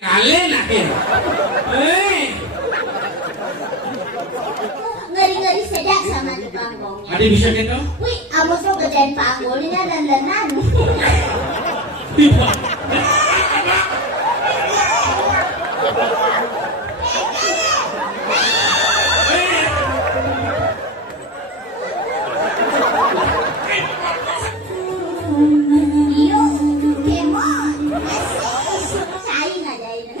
Kalian akhir. Ngeri-ngeri sedap sama di panggungnya. Ada bisa gitu? Wih, abos lo kerjain panggungnya dan lenan. Yuk, kemon. Saing aja ini.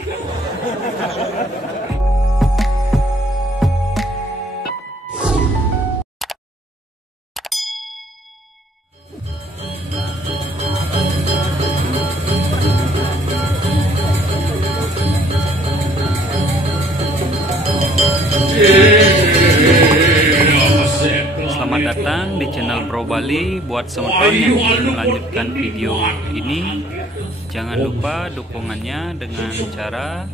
Selamat datang di channel Bro Bali. Buat teman-teman yang ingin melanjutkan video ini, jangan lupa dukungannya dengan cara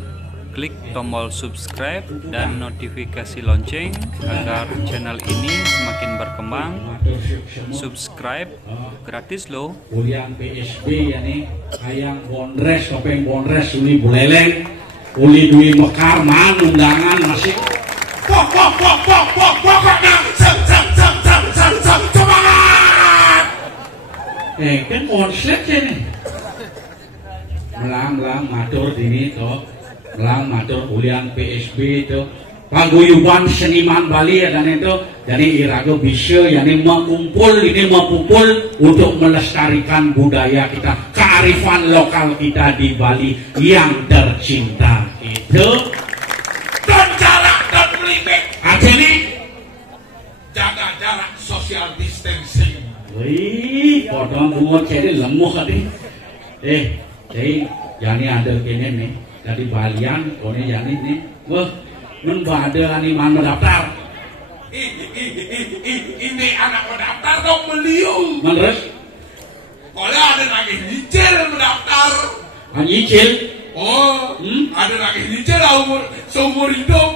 klik tombol subscribe dan notifikasi lonceng agar channel ini semakin berkembang. Subscribe gratis loh. Ulian PSB ya nih, ayang bondres, topeng bondres, uli buleleng, uli dui mekar, man undangan masih. Pok semangat. Kan konslet ya nih. Melang matur dini toh, melang matur ulian PSB itu. Paguyuban seniman Bali ya kan itu, jadi irago bisa ya nih mengumpul untuk melestarikan budaya kita, kearifan lokal kita di Bali yang tercinta itu. Dan jarak dan melipik. Aja nih, jaga jarak, social distancing. Wih, kodong bunga jadi lemuh tadi. Jadi yani ada kene nih, dari Balian, kone yani nih, wah. Membada nih mana daftar? Ini anak mendaftar dong beliau. Menerus? Kalau ada lagi nyicil mendaftar. Nyicil? Oh, ada lagi nyicil seumur hidup.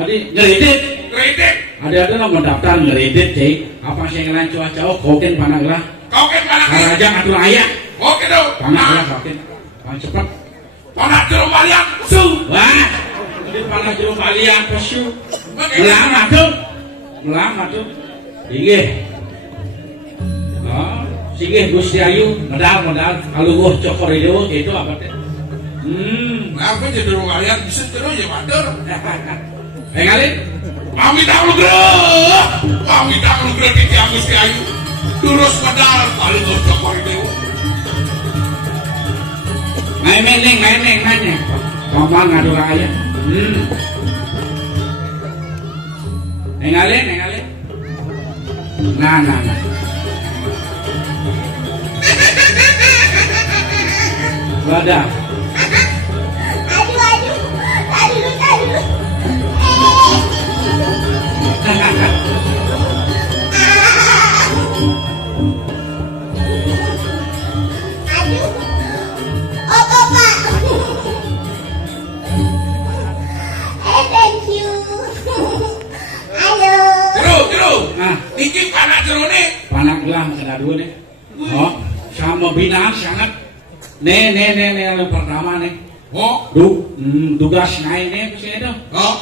Adi ngeredit? Ngeredit? Ada yang mendaftar ngeredit cek. Apa sih yang lain cuaca? Oh, koken panaglah. Koken panaglah. Raja ngatur ayah. Oke dong. Panaglah koken. Paling cepat. Panak jeruk balian. Wah. Di mana jauh kalian pesu melama tuh inggih singgih Gusti Ayu modal kalau gua cokor itu gitu apa teh apa jadi kalian bisa terus ya matur kali mami tak lu gerak di Gusti Ayu terus modal kalau gua cokor itu main paman ngadu ayah Nengalin. Nah. Wadah. Aduh. Oh, Bapak. Thank you. Ayo. Jeruk. Nah, iki panak jeruk nih. Panak gelang kedua nih. Oh, sama binaan sangat. Nih yang pertama nih. Oh, tugas naik nih kesini tuh. Oh,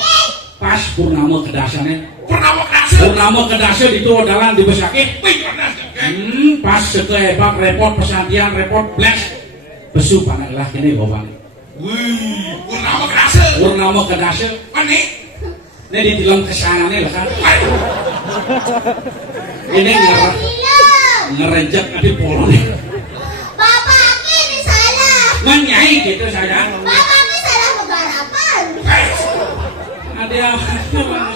pas purnama kedasannya. Purnama kedasa itu adalah di besakit. Pas sekehebak repot pesantren repot blast. Besu panak gelang ini bawa nih. Wih, purnama kedasa. Mana? Ini di dalam kesangannya loh kan. Ini ngerejek di polo nih. Bapak ini salah. Menyai gitu saja. Bapak ini salah menggarapan. Ada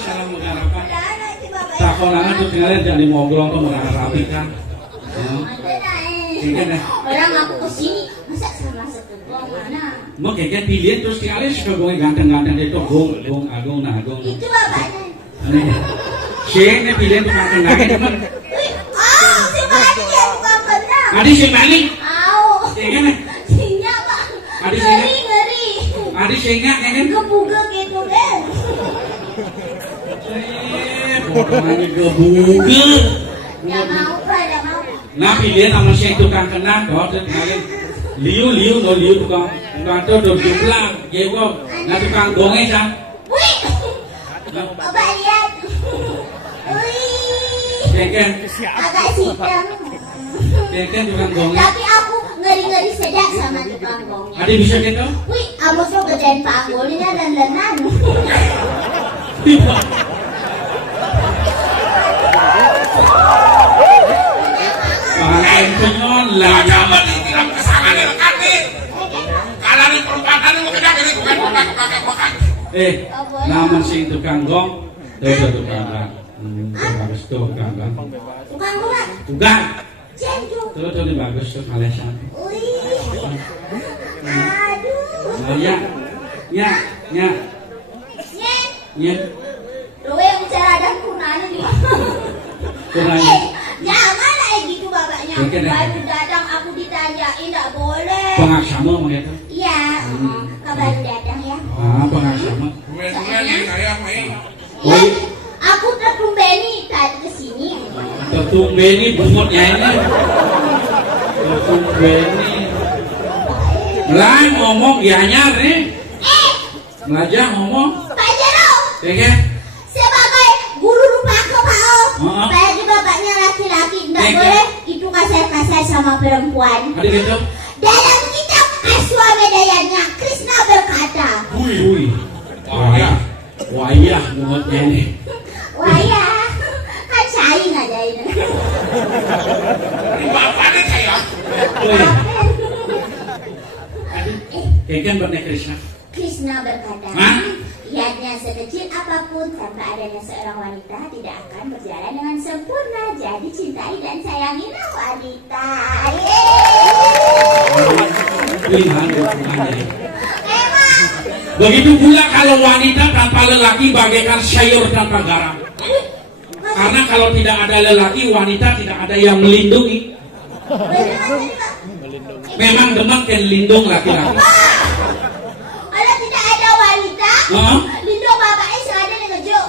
salah menggarapan. Tak konangan tuh tinggalnya jadi ngobrol tuh menggarapi kan. Orang aku kesini masa sama setegong mana? Mau kayak pilihan terus tinggalnya suka gue ganteng-ganteng itu agung. Itu bapaknya. Ini pilihan tuh ganteng-ganteng teman. Oh, si Bani ya bukan benar. Adi si Bani. Sinya Pak. Ngeri. Adi singa kan? Kebuka gitu kan. Potongannya kebuka. Nggak mau Pak, nggak mau. Nah pilihan sama si tukang kena kok, tinggalin liu tukang Bantu dong jumlah, gitu. Nah tukang gongnya sah. Wih, coba lihat. Wih, Keken, agak hitam. keken tukang gongnya. Tapi aku ngeri-ngeri sedap sama tukang gongnya. Ada bisa gitu? Wih, aku tuh kerjain panggulnya dan lenan. Pakai penyon lah. Jangan ditiram kesangan rekan nih. Kalau di perempatan mau kerja gini bukan bukan. Namun sing tukang gong, itu tukang gong. Bagus tuh tukang gong. Tukang gong. Tukang. Cendu. Tuh ini bagus tuh kalesan. Wih. Aduh. Oh ya, ya. Nyet. Ya. Lu yang bicara dan kunanya di mana? Kunanya. Jangan kayak gitu bapaknya. Mungkin ya. Baru datang aku ditanyain nggak boleh. Pengaksama begitu. Iya, baru datang ya. Ah, pengaksama. Gue yang kayak main. Woi, Aku tertumbeni tadi kesini. tertumbeni bungutnya ini. Tertumbeni. Mulai ngomong ya nyar nih. Belajar ngomong. Pak Jero, Oke. sebagai guru rupa kepala, Heeh. bagi bapaknya laki-laki nggak Oke. boleh itu kasar-kasar sama perempuan. Ada gitu. Dalam kitab Aswamedayanya, Krishna berkata, Wih. Wayah. Wayah bungutnya ini. wah ya, kan saing aja ini. Bapaknya kayak. Wih. Keken bener Krishna. Krishna berkata, Hah? niatnya sekecil apapun tanpa adanya seorang wanita tidak akan berjalan dengan sempurna. Jadi cintai dan sayangilah wanita. Lihat hubungannya. Emang, Begitu pula kalau wanita tanpa lelaki bagaikan sayur tanpa garam. Karena kalau tidak ada lelaki, wanita tidak ada yang melindungi. Memang demak yang lindung laki-laki. kalau tidak ada wanita, Heeh. lindung bapaknya sengaja ngejuk.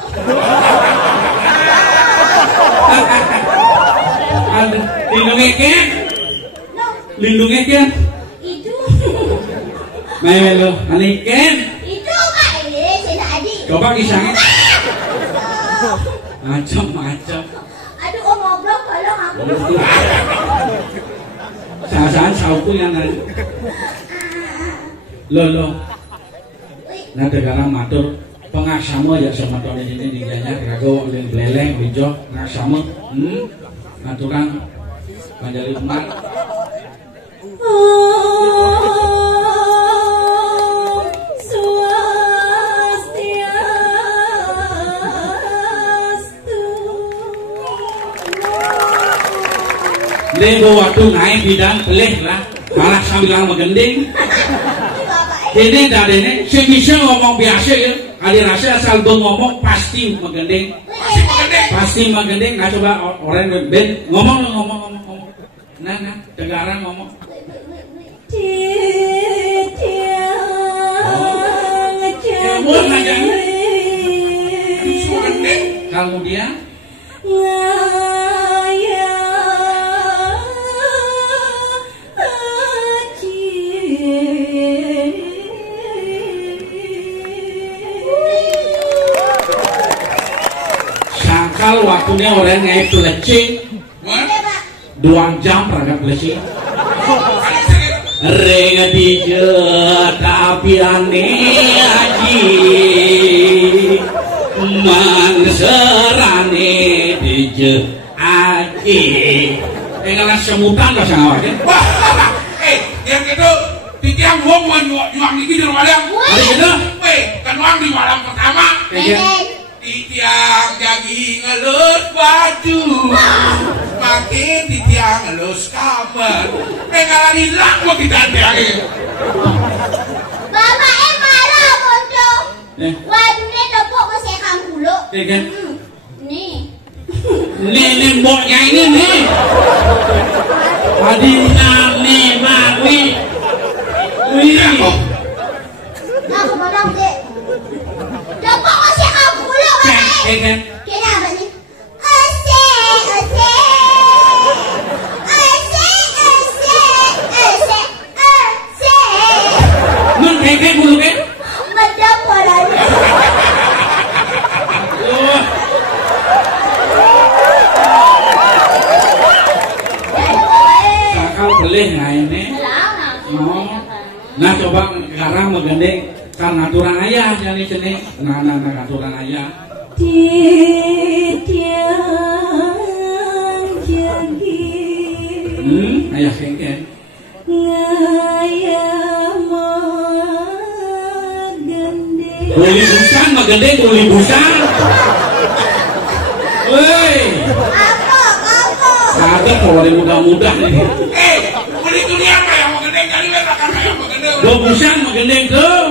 Lindungnya Ken, No, lindungnya Ken. itu, Melo, ani Ken. itu kak ini saya tadi. Coba kisahnya. Macam-macam. Aduh, om ngobrol tolong aku. Sasaan sauku yang nari. Lo. Nah negara matur pengaksama ya sama tahun ini diganya rago oleh beleleng hijau ngaksama. Naturan panjali umat. Lebo waktu naik bidang pelih lah, malah sambil menggending. Ini dari ini, si bisa ngomong biasa ya, ada rasa asal gue ngomong pasti menggending, pasti menggending. Nah coba orang ben ngomong. Nah, dengaran ngomong. Kemudian sangkal waktunya orang naik pelecing 2 jam peragam pelecing. Ring dije tapi aneh aji mangserane dije aji enggak semutan lah sama aja. Wah, yang itu di tiang wong nyuang ini di rumah yang. Ada gitu? Kan uang di malam pertama. Di tiang jadi ngelus baju, makin di tiang ngelus kamar. Kalau hilang mau kita tiangin. Bapak marah bodoh. Waduhnya tepuk ke sekang dulu. Kan? Nih. Ini mboknya ini nih. Adina nih, Mawi. Wih. Aku potong deh. Tepuk ke sekang dulu. Kan? Kenapa nih? Ose. Ngadap orangnya. Kakak beli nggak ini? Oh. Nah coba sekarang menggandeng karena aturan ayah jadi sini. Nah aturan ayah. Ayah kengken. Uli busan magandeng uli busan. Woi. Kata kalau yang mudah-mudah nih. Uli dunia apa yang magandeng kali belakang kayak magandeng. Dua busan magandeng tuh.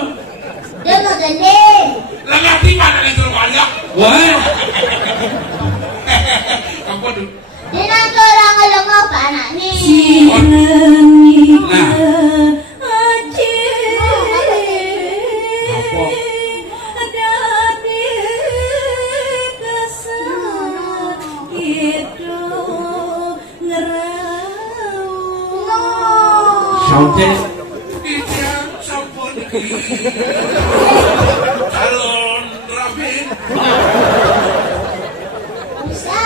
Dia magandeng. Lagi di mana yang suruh banyak? Woi. Kamu tuh. Dia nanti orang ngelong apa anak nih? Nah. Apa? Sauce. Dia sampun. Calon Rabin. Bisa.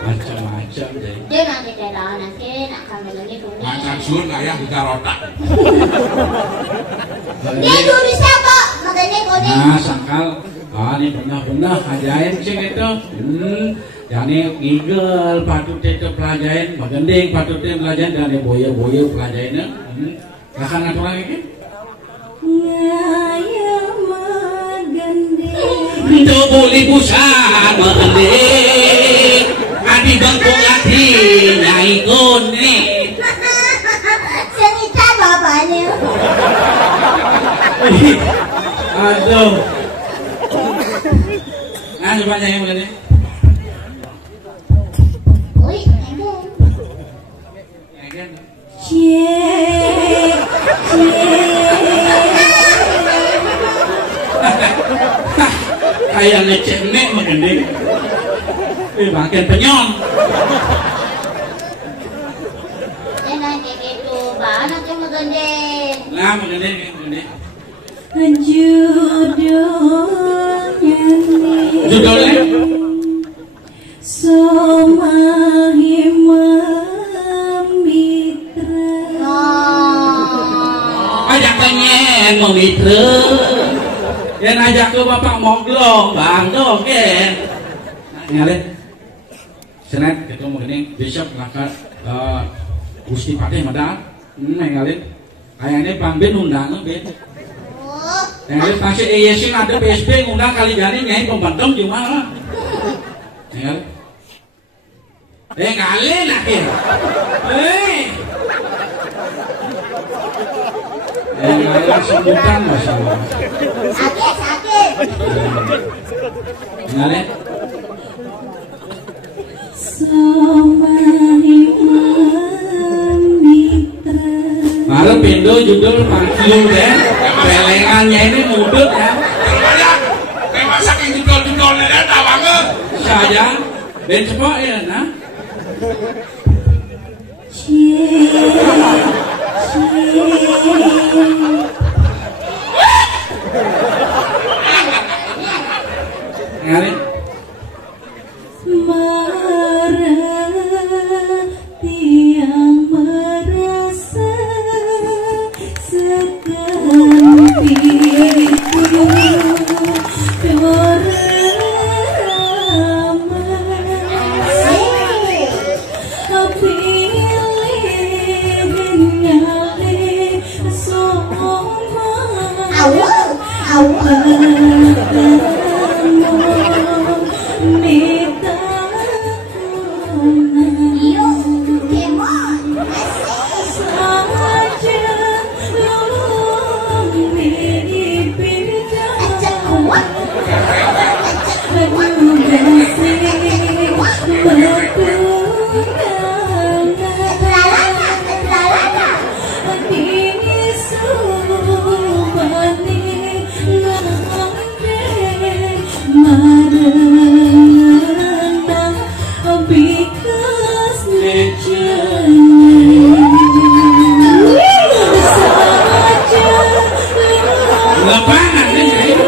Macam-macam deh. Dia nanti kedatangan nanti nak kami lagi punya. Macam sun kayak kita rotak. Dia dulu bisa kok magandeng kode. Nah sangkal. Ini benar-benar ajaib sih gitu. Jadi ngigel patut itu pelajaran, magandeng patut itu pelajaran dan boya-boya pelajarannya. Kakak aturan ini? Itu boleh busan magandeng. Adi bangkong hati nyai gone. Cerita bapaknya. Aduh. Nah coba nyanyi magandeng. Wih, Kan? Kayak ngecemek magandeng. Makin penyong. dia nanti gitu, banyak yang magandeng. Nah magandeng. Judulnya? Ajak pengen mau mitra. Dan ajak ke bapak moglong, bang dogen. Ngalih. Senet kita magandeng besok lakar Gusti Patih Madal. Ngalih. Kayaknya Bang Ben undang Ben. Ngalih pasti Yesin ada PSB ngundang kali gani nyai pembantu gimana? Ngalih. Ngalih lah ya. Ngalih sebutan masalah. Sakit. Ngalih. Malah pindo judul Pakyu deh. Pelengannya ini mudut ya. Banyak. Kayak masak yang judul-judulnya dia tahu banget. Saja. Ben cepat ya nah. Ngalih. Lapangan kan Jaya.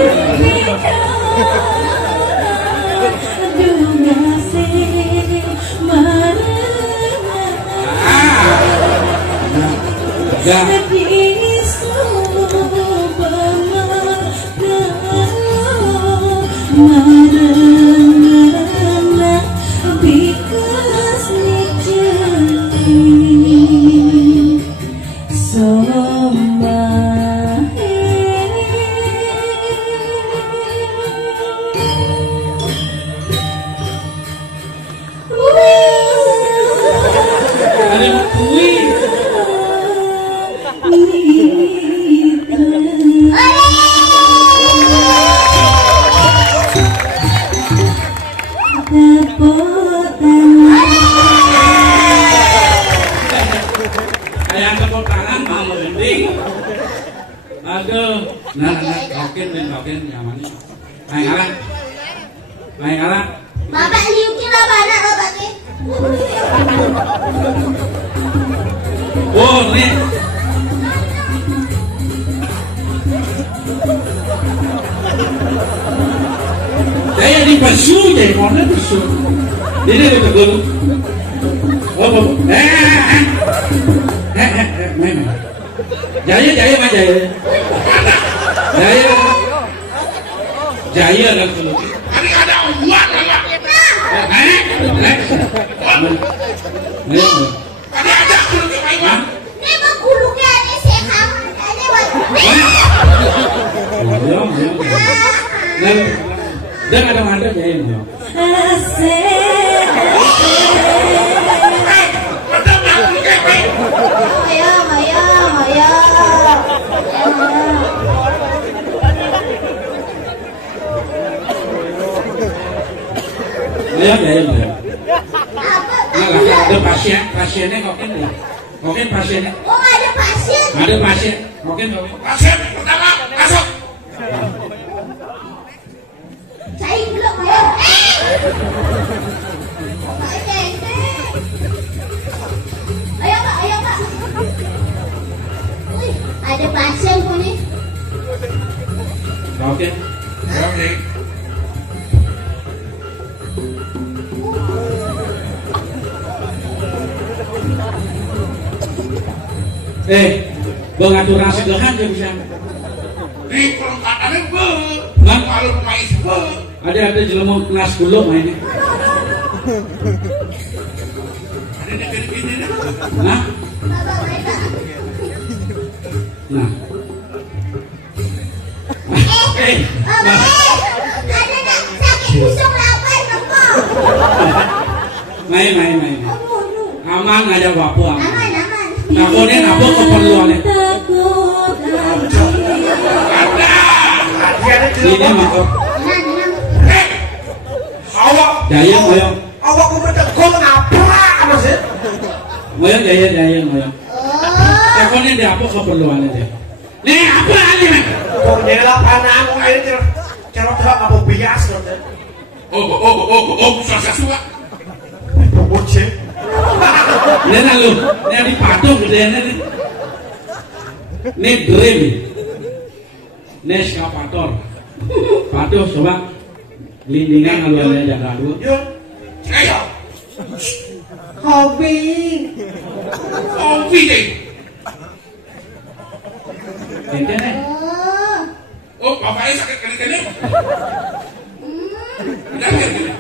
Ya. Ayang tepuk tangan mau merinding. Aduh, nah, kokin nyaman. Main ngalah. Bapak liukin apa anak bapaknya? Oh, nih. Saya di pasu, jadi mana pasu? Ini ada tegur. Oh, main. Jaya mah Jaya dan Kulu. Ada uang apa? Ada Kulu ke Maiwan. Ini mah kuluknya ada sehat, ada Dan ada Jaya mah. Ya. Nah, ada pasiennya mungkin pasiennya. Oh, ada pasien. Ada pasien, mungkin. Pasien pertama masuk. Saya belum ya. Ayo Pak. Wih, ada pasien pun nih. Oke. Bengaturan segehan juga bisa. Di perangkatannya kalau mais Ada jelema kelas dulu mainnya. Ada gini. Nah. Ada sakit busuk lapar nopo. Main. Aman aja bapu aman. Aman. Nah, kemudian apa keperluannya? Ini mangkok. Awak. Jaya moyo. Awak kumpul ngapa Mas? Moyo jaya moyo. Ya kemudian dia apa keperluannya dia? Nih apa ini? Kok nyela panang air cerot apa bias kan? Oh, susah. Bocah. Nena lu, ini patung gedenya nih. Ini dream. Ini eskapator. Patung coba lindingan kalau ada jaga dulu. Ayo. Hobi deh. Ini nih. Oh, bapaknya sakit kali-kali.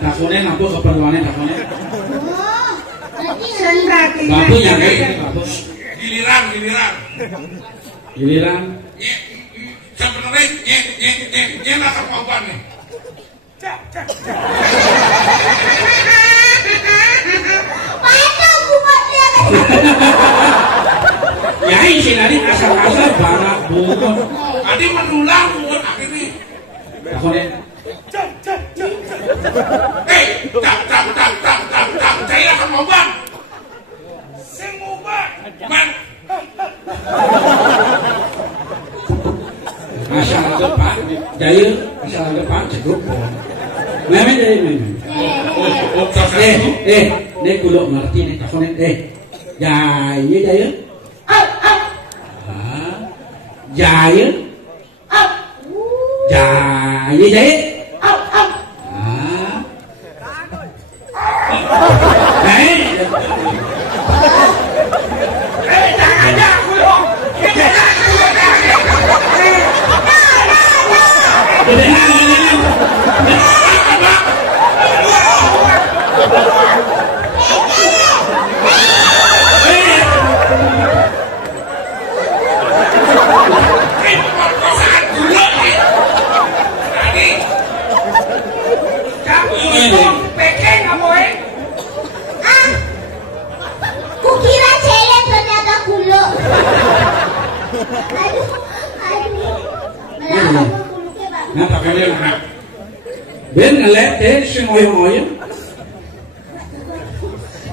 Takutnya apa keperluannya takutnya? Senrati. Bapu yang kayak gini bapu. Giliran. Sebenarnya nak kemauan nih. Padahal buatnya. Ya ini dari asal-asal barak bunga. Tadi menulang buat akhirnya. Takutnya. Saya kemauan. Sing ubah. Man. Asal ada Pak Jaya, asal ada Pak cukup. Memang Jaya. Nih kulo ngerti nih takutnya. Jaya. Jaya. Jaya jaya. Au, au. Jangan aja aku dong. Kukira cewek ternyata kulo. Aduh. Malah aku kuluknya bang. Nah pakainya lah. Ben ngelet deh si ngoyo-ngoyo.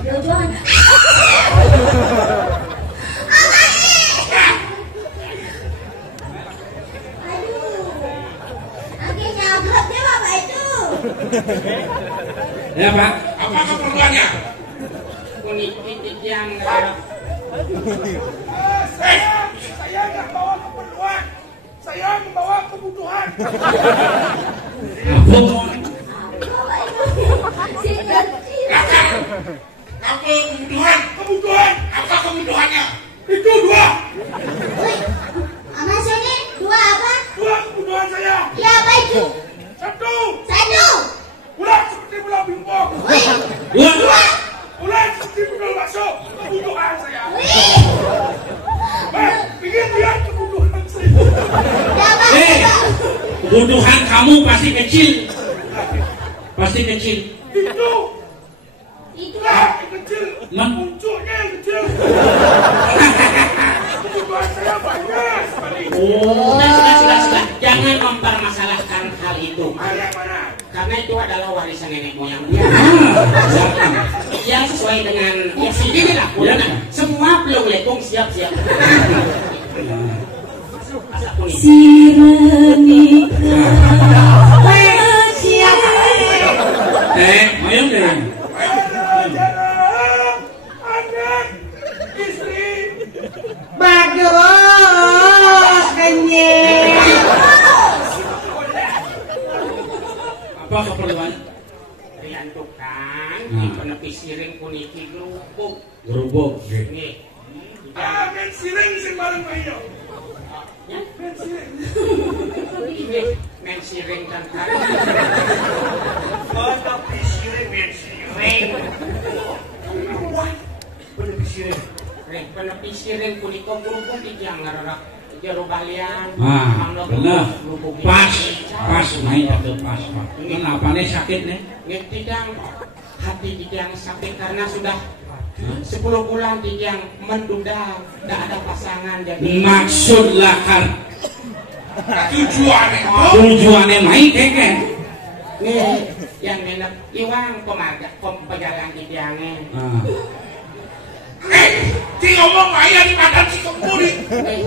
Jojoan. Ya Pak. Apa keperluannya? yang Saya nggak bawa keperluan, saya membawa kebutuhan. Apa? Apa kebutuhan? Kebutuhan? Apa kebutuhannya? Itu dua. Mas ini dua apa? Dua kebutuhan saya. Ya apa itu? Satu. Ular Seperti bola pingpong. Dua. Ular seperti bola bakso. Kebutuhan saya. Pikir lihat kebutuhan saya. Kebutuhan kamu pasti kecil. Pasti kecil. Itu Yang kecil. Munculnya yang kecil. Kebutuhan saya banyak sekali. Sudah. Jangan mempermasalahkan hal itu. Yang mana? Karena itu adalah warisan nenek moyang dia. Yang sesuai dengan ini lah. Semua belum lekung siap-siap. si menikah Ayo deh. Anak, istri. Bagus, kenyang. Apa keperluan? Rian tukang, Nah. di penepi siring puniki gerubuk. Gerubuk. Nih. Men siring sing bareng bayo. Men siring. Ini men siring kan kan. Penepi siring, men siring. Penepi siring. Penepi siring puniko gerubuk di yang ngarak jero balian. Ah, benar. Pas main itu pas. Kenapa nih sakit nih? Nih tidak hati tidak sakit karena sudah 10 bulan yang menduda, tidak ada pasangan jadi Maksudlah kan tujuannya main keke. nih yang menep iwang pegalang tidiangnya Di ngomong ayah di makan si kemburi.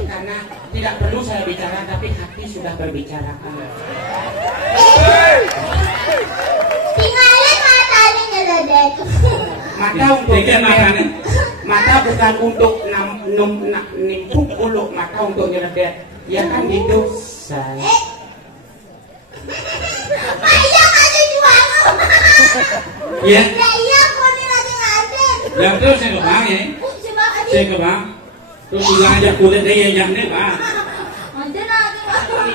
karena tidak perlu saya bicara tapi hati sudah berbicara. tinggalin matanya nyeledek. Mata untuk mata bukan untuk nimpuk bulu, mata untuk nyeledet. Ya kan gitu. Saya Ayah kasih jual. Iya. Ya iya kok ini lagi nganten. Yang terus saya kebang ya. Coba aja. Saya kebang. Terus bilang aja kulit dia yang nih Pak. Nganten lagi.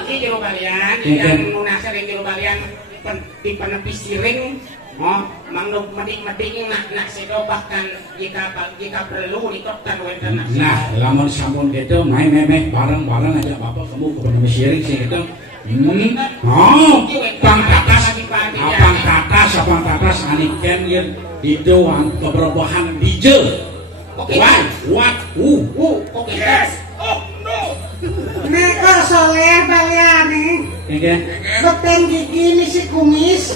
ini jero balian, yang nunasar yang jero balian di penepi siring. Oh, mangno medik-medik nak sedo bahkan jika perlu dikoktan wenten. Nah, lamun sampun gitu main memeh bareng-bareng aja Bapak kamu ke penepi siring sih gitu. Pang tatas aniken yang itu keberbohan dije. Oke. What? Oke. Yes. Oh no. Neko soleh baliane. Oke. Beten gigi ini si kumis.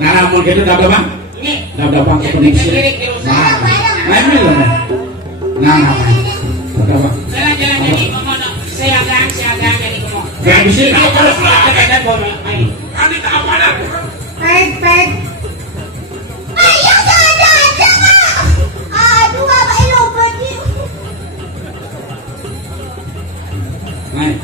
Nah, lamun gitu dah Bang. Ini. Dah Bang ke penepi siring. Nah, main dulu. Nah, udah Bang. Jalan jadi komodo. Siagang jadi komodo. Jangan bisik. Ada bono. Ayo. Kali tak apa dah. Peg. Ayah jangan aja kak. Aduh apa ini obat ini. Naik.